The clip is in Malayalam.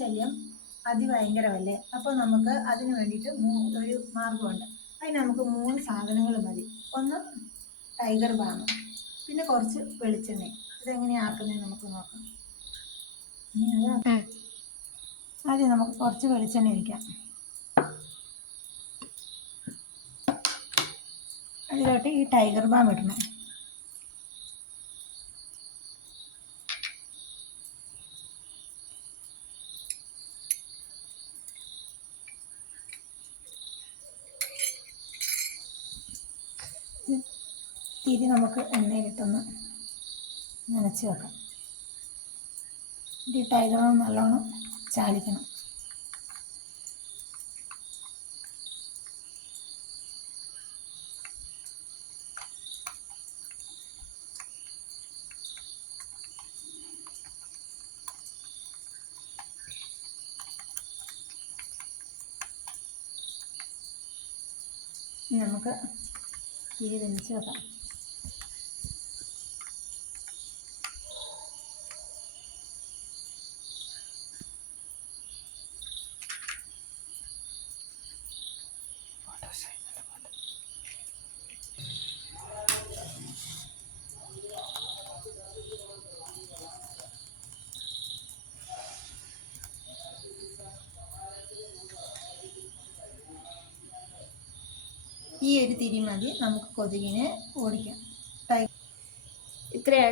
ശല്യം അതിഭയങ്കരമല്ലേ? അപ്പോൾ നമുക്ക് അതിന് വേണ്ടിയിട്ട് ഒരു മാർഗമുണ്ട്. അതിന് നമുക്ക് 3 സാധനങ്ങൾ മതി. ഒന്ന് ടൈഗർ ബാം, പിന്നെ കുറച്ച് വെളിച്ചെണ്ണ. ഇതെങ്ങനെയാണ് ആക്കുന്നത് നമുക്ക് നോക്കാം. ആദ്യം നമുക്ക് കുറച്ച് വെളിച്ചെണ്ണ ഒഴിക്കാം. അതിലോട്ട് ഈ ടൈഗർ ബാം ഇടണം. തിരി നമുക്ക് എണ്ണയിലിട്ടൊന്ന് നനച്ച് വെക്കാം. ഈ ടൈഗർ ബാം നല്ലോണം ചാലിക്കണം. നമുക്ക് തിരി തെളിച്ച് വെക്കാം. ഈ ഒരു തിരി മതി നമുക്ക് കൊതുകിനെ ഓടിക്കാം. ഇത്രയാണ്.